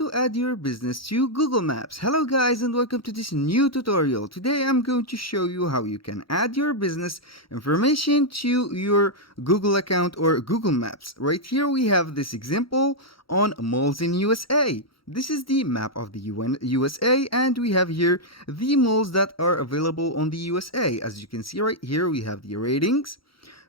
to add your business to Google Maps. Hello guys and welcome to this new tutorial. Today I'm going to show you how you can add your business information to your Google account or Google Maps. Right here we have this example on malls in USA. This is the map of the USA, and we have here the malls that are available on the USA. As you can see right here, we have the ratings.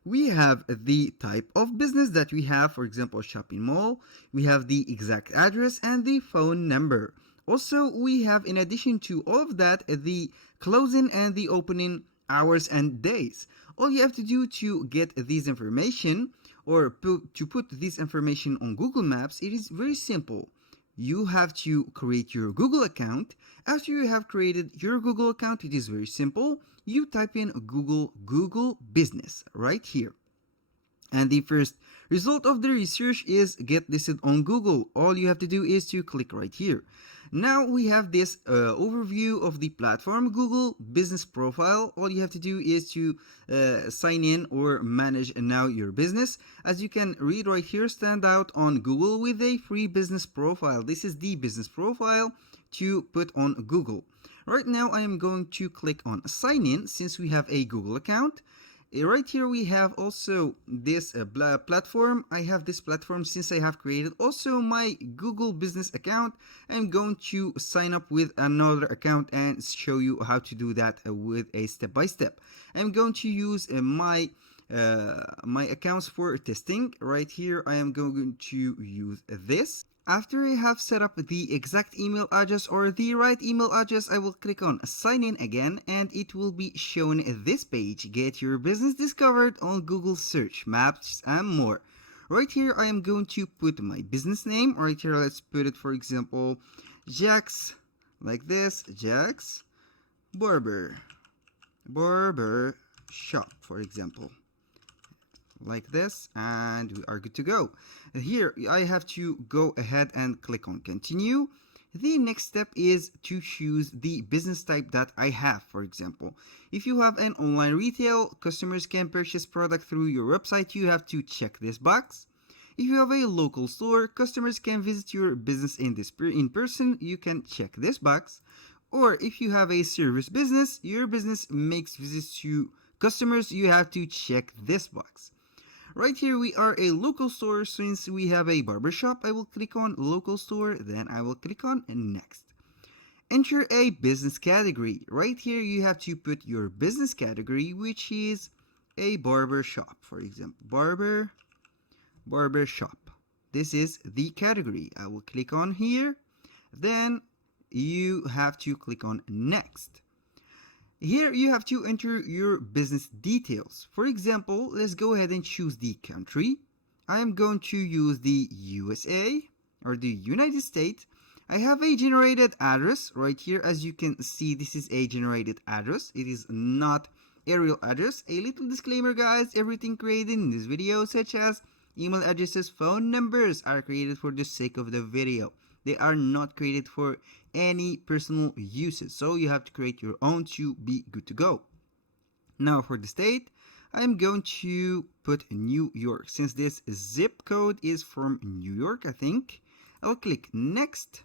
We have the type of business that we have, for example, a shopping mall. We have the exact address and the phone number. Also, we have, in addition to all of that, the closing and the opening hours and days. All you have to do to get this information or to put this information on Google Maps, it is very simple. You have to create your Google account. After you have created your Google account, it is very simple. You type in Google Business right here. And the first result of the research is get listed on Google. All you have to do is to click right here. Now we have this overview of the platform, Google Business Profile. All you have to do is to sign in or manage now your business. As you can read right here, stand out on Google with a free business profile. This is the business profile to put on Google. Right now I am going to click on sign in since we have a Google account. Right here we have also this platform. I have this platform since I have created also my Google business account. I'm going to sign up with another account and show you how to do that with a step-by-step. I'm going to use my accounts for testing. Right here I am going to use this. After I have set up the exact email address or the right email address, I will click on sign in again and it will be shown this page. Get your business discovered on Google search, maps and more. Right here I am going to put my business name. Right here let's put it, for example, Jack's, like this, Jack's Barber Shop, for example, like this, and we are good to go. Here I have to go ahead and click on continue. The next step is to choose the business type that I have. For example, if you have an online retail, customers can purchase product through your website. You have to check this box. If you have a local store, customers can visit your business in person. You can check this box. Or if you have a service business, your business makes visits to customers, you have to check this box. Right here we are a local store. Since we have a barbershop, I will click on local store, then I will click on next. Enter a business category. Right here you have to put your business category, which is a barber shop, for example, barber shop. This is the category. I will click on here, then you have to click on next. Here you have to enter your business details. For example, let's go ahead and choose the country. I am going to use the USA or the United States. I have a generated address right here. As you can see, this is a generated address. It is not a real address. A little disclaimer, guys, everything created in this video, such as email addresses, phone numbers, are created for the sake of the video. They are not created for any personal uses, so you have to create your own to be good to go. Now for the state, I'm going to put New York, since this zip code is from New York, I think. I'll click next.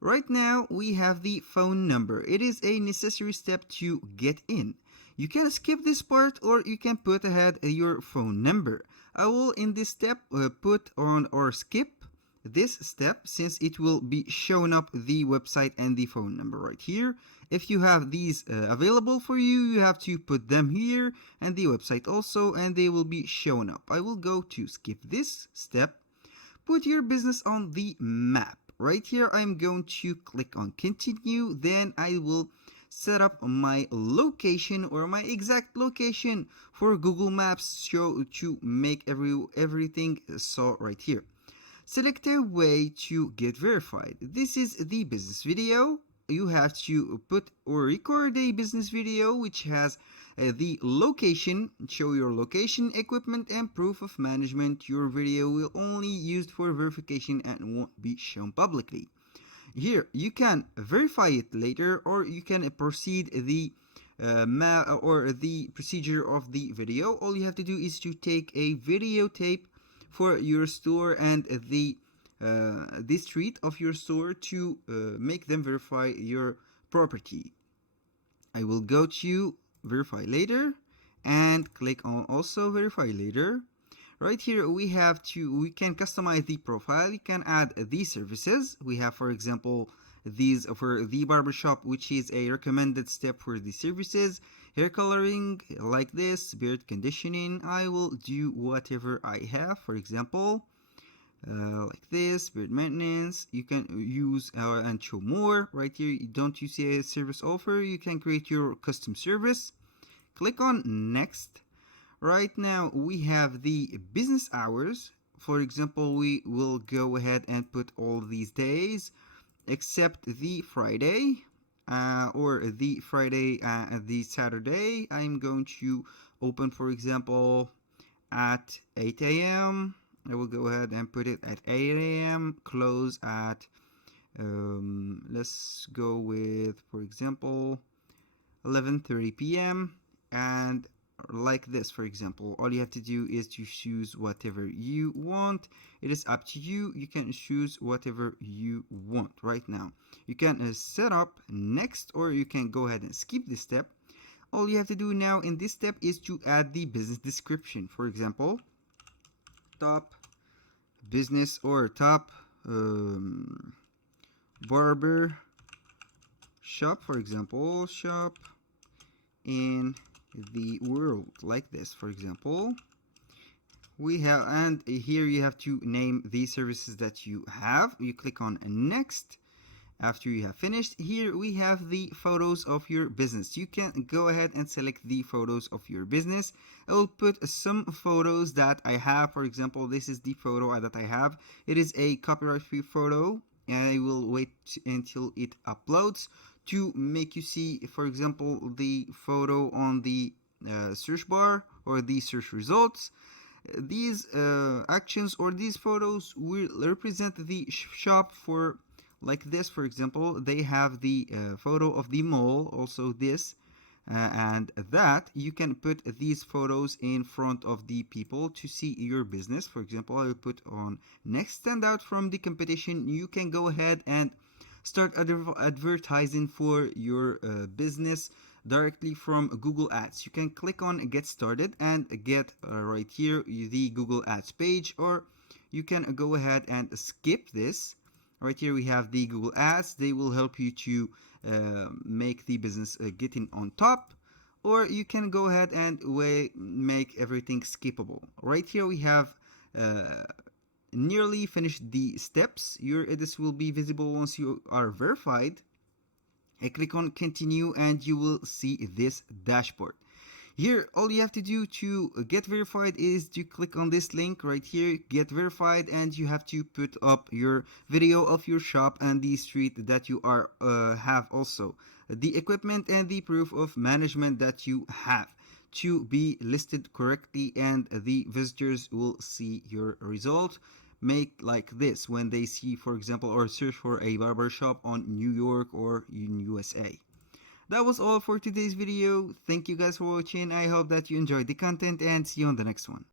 Right now we have the phone number. It is a necessary step to get in. You can skip this part or you can put ahead your phone number. I will in this step put on or skip this step since it will be showing up the website and the phone number right here. If you have these available for you, you have to put them here and the website also, and they will be showing up. I will go to skip this step. Put your business on the map. Right here I'm going to click on continue, then I will set up my location or my exact location for Google Maps to make everything so right here. Select a way to get verified. This is the business video. You have to put or record a business video which has the location, show your location, equipment, and proof of management. Your video will only used for verification and won't be shown publicly. Here you can verify it later, or you can proceed the procedure of the video. All you have to do is to take a videotape for your store and the the street of your store to make them verify your property. I will go to verify later and click on also verify later. Right here we can customize the profile. You can add the services. We have, for example, these for the barbershop, which is a recommended step for the services. Hair coloring like this, beard conditioning. I will do whatever I have, for example, like this, beard maintenance. You can use and show more. Right here, don't you see a service offer? You can create your custom service. Click on next. Right now we have the business hours. For example, we will go ahead and put all these days except the Friday, or the Friday and the Saturday. I'm going to open, for example, at 8 a.m. I will go ahead and put it at 8 a.m. Close at, let's go with, for example, 11:30 p.m. and like this. For example, all you have to do is to choose whatever you want. It is up to you. You can choose whatever you want right now. You can set up next, or you can go ahead and skip this step. All you have to do now in this step is to add the business description. For example, top business or top barber shop, for example, shop in the world, like this. For example, we have, and here you have to name the services that you have. You click on next. After you have finished, here we have the photos of your business. You can go ahead and select the photos of your business. I will put some photos that I have. For example, this is the photo that I have. It is a copyright-free photo, and I will wait until it uploads to make you see, for example, the photo on the search bar or the search results. These actions or these photos will represent the shop. For like this, for example, they have the photo of the mall, also this, and that. You can put these photos in front of the people to see your business. For example, I will put on next, stand out from the competition. You can go ahead and start advertising for your business directly from Google Ads. You can click on get started and get right here the Google Ads page, or you can go ahead and skip this. Right here we have the Google Ads. They will help you to make the business getting on top, or you can go ahead and make everything skippable. Right here we have nearly finished the steps. Your edits will be visible once you are verified. I click on continue and you will see this dashboard. Here, all you have to do to get verified is to click on this link right here, get verified, and you have to put up your video of your shop and the street that you are have, also the equipment and the proof of management that you have, to be listed correctly, and the visitors will see your result. Make like this when they see, for example, or search for a barber shop on New York or in USA. That was all for today's video. Thank you guys for watching. I hope that you enjoyed the content, and see you on the next one.